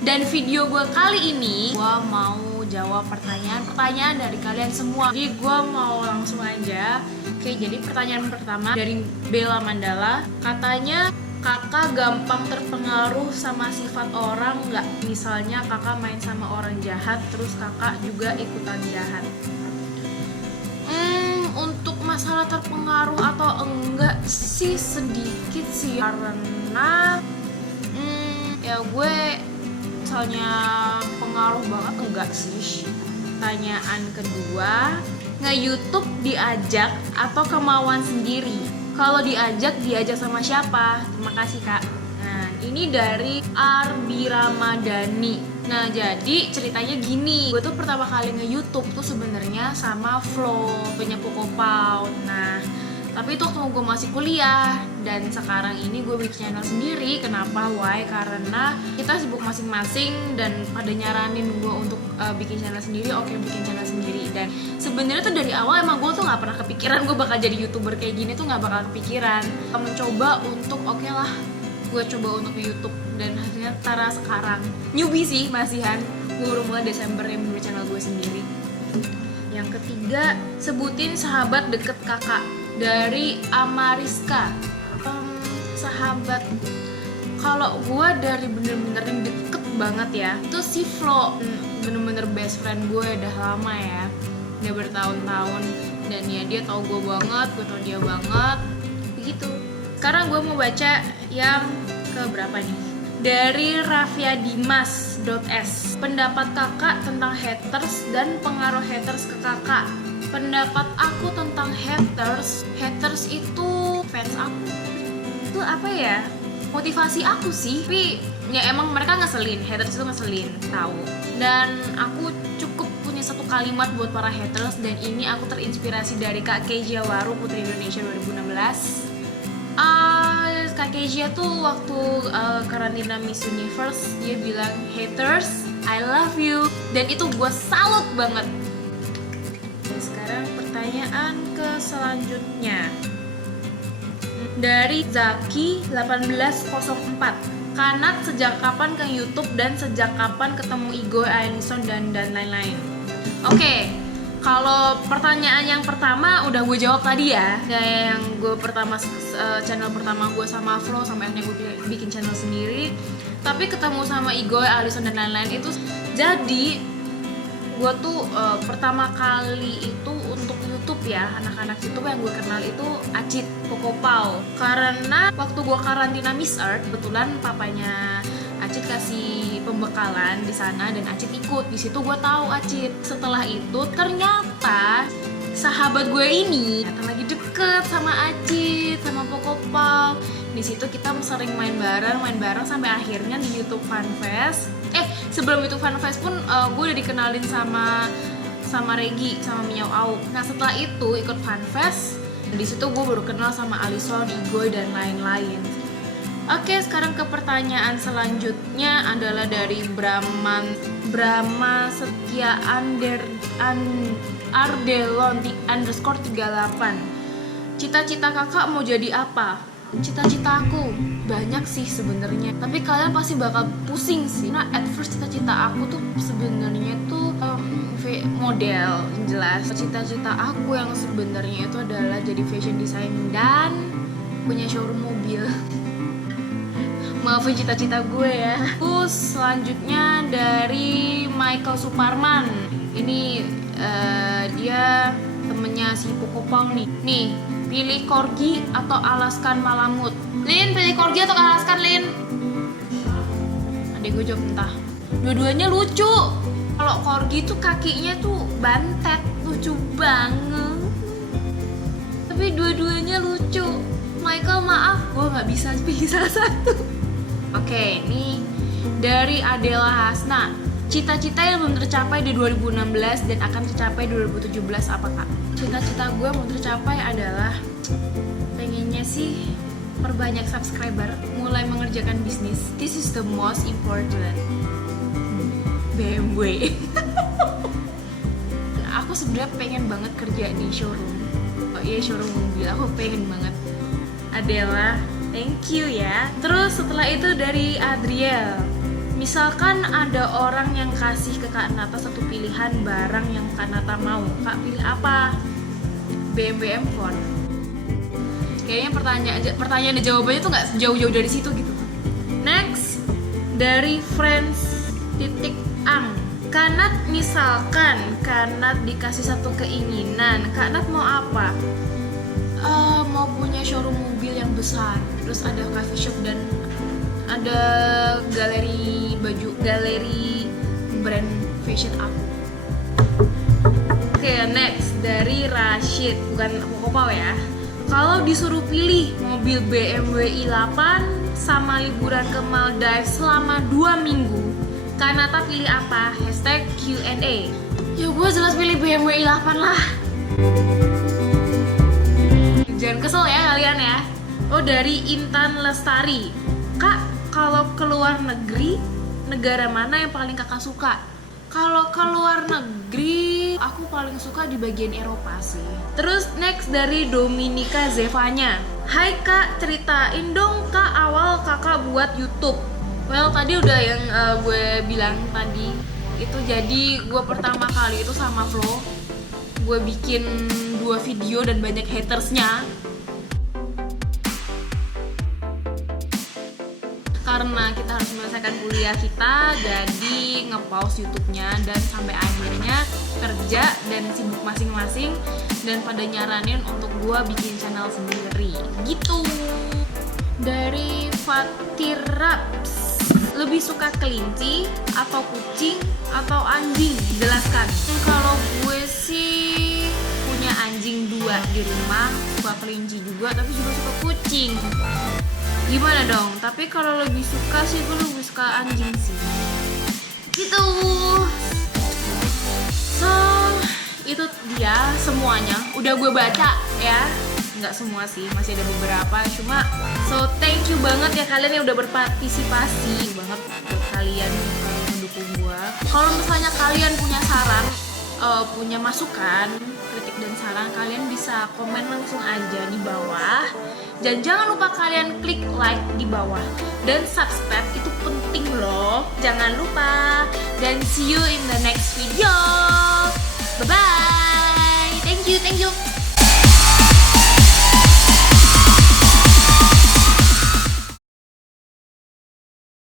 Dan video gue kali ini gue mau jawab pertanyaan dari kalian semua. Jadi gue mau langsung aja. Oke, jadi pertanyaan pertama dari Bella Mandala. Katanya kakak gampang terpengaruh sama sifat orang nggak? Misalnya kakak main sama orang jahat, terus kakak juga ikutan jahat. Untuk masalah terpengaruh atau enggak sih sedikit sih, karena ya gue misalnya pengaruh banget enggak sih. Pertanyaan kedua, nge-YouTube diajak atau kemauan sendiri? Kalau diajak sama siapa? Terima kasih kak. Nah ini dari Arbi Ramadhani. Nah jadi ceritanya gini, gue tuh pertama kali nge-YouTube tuh sebenarnya sama Flo punya Pokopau. Nah tapi itu waktu gue masih kuliah, dan sekarang ini gue bikin channel sendiri. Kenapa? Why? Karena kita sibuk masing-masing dan pada nyaranin gue untuk bikin channel sendiri. Oke, bikin channel sendiri. Dan sebenarnya tuh dari awal emang gue tuh nggak pernah kepikiran gue bakal jadi YouTuber kayak gini, tuh nggak bakal kepikiran. Mencoba untuk oke lah, gue coba untuk YouTube, dan hasilnya tara sekarang newbie sih, masihan. Gue baru mulai Desember yang bikin channel gue sendiri. Yang ketiga, sebutin sahabat deket kakak, dari Amariska. Sahabat kalau gue dari bener-bener yang deket banget ya, itu si Flo, bener-bener best friend gue udah lama ya, udah bertahun-tahun. Dan ya dia tau gue banget, gue tau dia banget, begitu. Sekarang gue mau baca yang ke berapa nih? Dari rafiadimas.s. Pendapat kakak tentang haters dan pengaruh haters ke kakak. Pendapat aku tentang haters itu fans aku. Itu apa ya? Motivasi aku sih. Tapi ya emang mereka ngeselin, haters itu ngeselin, tahu. Dan aku cukup punya satu kalimat buat para haters, dan ini aku terinspirasi dari Kak Kezia Waru, Putri Indonesia 2016. Kak Kezia tuh waktu karantina Miss Universe, dia bilang, haters, I love you. Dan itu gue salut banget. Sekarang pertanyaan ke selanjutnya dari Zaki 1804. Kanak sejak kapan ke YouTube dan sejak kapan ketemu Igo, Alison dan lain-lain? Oke, kalau pertanyaan yang pertama udah gue jawab tadi ya. Yang gue pertama channel pertama gue sama Flo, sampai akhirnya gue bikin channel sendiri. Tapi ketemu sama Igo, Alison dan lain-lain itu jadi gue tuh pertama kali itu untuk YouTube ya, anak-anak YouTube yang gue kenal itu Acit Pokopau. Karena waktu gue karantina Miss Earth, kebetulan papanya Acit kasih pembekalan di sana dan Acit ikut. Di situ gue tahu Acit. Setelah itu ternyata sahabat gue ini ternyata lagi deket sama Acit, sama Pokopau. Di situ kita sering main bareng sampai akhirnya di YouTube Fanfest. Sebelum itu Fanfest pun gue udah dikenalin sama Regi, sama Minyau Au. Nah setelah itu ikut Fanfest, di situ gue baru kenal sama Alison, Igoy dan lain-lain. Oke, sekarang ke pertanyaan selanjutnya adalah dari Brahma Setia Ardelon _38. Cita-cita kakak mau jadi apa? Cita-cita aku banyak sih sebenarnya, tapi kalian pasti bakal pusing sih. Nah, at first cita-cita aku tuh sebenarnya tuh model, jelas. Cita-cita aku yang sebenarnya itu adalah jadi fashion design dan punya showroom mobil. Maafin cita-cita gue ya. Terus selanjutnya dari Michael Suparman. Ini dia temennya si Pokopang nih. Pilih Corgi atau Alaskan Malamut? Lin, pilih Corgi atau Alaskan, Lin? Adek gue jawab entah. Dua-duanya lucu. Kalau Corgi tuh kakinya tuh bantet, lucu banget. Tapi dua-duanya lucu. Michael, maaf, gue nggak bisa pilih salah satu. Oke, ini dari Adela Hasna. Cita-cita yang belum tercapai di 2016 dan akan tercapai 2017 apa kak? Cita-cita gue mau tercapai adalah pengennya sih perbanyak subscriber, mulai mengerjakan bisnis. This is the most important. BMW. Aku sebenarnya pengen banget kerja di showroom. Oh iya, showroom mobil. Aku pengen banget. Adela, thank you ya. Terus setelah itu dari Adriel. Misalkan ada orang yang kasih ke Kak Nata satu pilihan barang yang Kak Nata mau, Kak pilih apa? BMW M4. Kayaknya pertanyaan dan jawabannya tuh nggak jauh-jauh dari situ gitu. Next, dari friends.ang. Kanat, misalkan Kanat dikasih satu keinginan, Kanat mau apa? Mau punya showroom mobil yang besar, terus ada coffee shop dan ada galeri baju, galeri brand fashion aku. Oke, next dari Rashid, bukan Kopau ya. Kalau disuruh pilih mobil BMW i8 sama liburan ke Maldives selama 2 minggu, Kanata pilih apa? Hashtag Q&A. Ya gue jelas pilih BMW i8 lah. Jangan kesel ya kalian ya. Oh, dari Intan Lestari. Kak, kalau keluar negeri, negara mana yang paling kakak suka? Kalau keluar negeri, aku paling suka di bagian Eropa sih. Terus next dari Dominika Zevanya. Hai Kak, ceritain dong Kak awal kakak buat YouTube. Well, tadi udah yang gue bilang tadi. Itu jadi gue pertama kali itu sama Flo. Gue bikin 2 video dan banyak hatersnya. Karena kita harus menyelesaikan kuliah kita, jadi nge-pause YouTube-nya dan sampai akhirnya kerja dan sibuk masing-masing, dan pada nyaranin untuk gua bikin channel sendiri gitu. Dari Fatir Raps, lebih suka kelinci atau kucing atau anjing? Jelaskan. Kalau gue sih punya anjing 2 di rumah, suka kelinci juga tapi juga suka kucing. Gimana dong? Tapi kalau lebih suka sih gue lebih suka anjing sih. Gitu. So, itu dia semuanya. Udah gue baca ya. Nggak semua sih, masih ada beberapa. Cuma, so thank you banget ya kalian yang udah berpartisipasi banget buat kalian yang selalu mendukung gue. Kalau misalnya kalian punya saran, punya masukan, kritik dan saran, kalian bisa komen langsung aja di bawah. Dan jangan lupa kalian klik like di bawah. Dan subscribe, itu penting loh. Jangan lupa. Dan see you in the next video. Bye-bye. Thank you.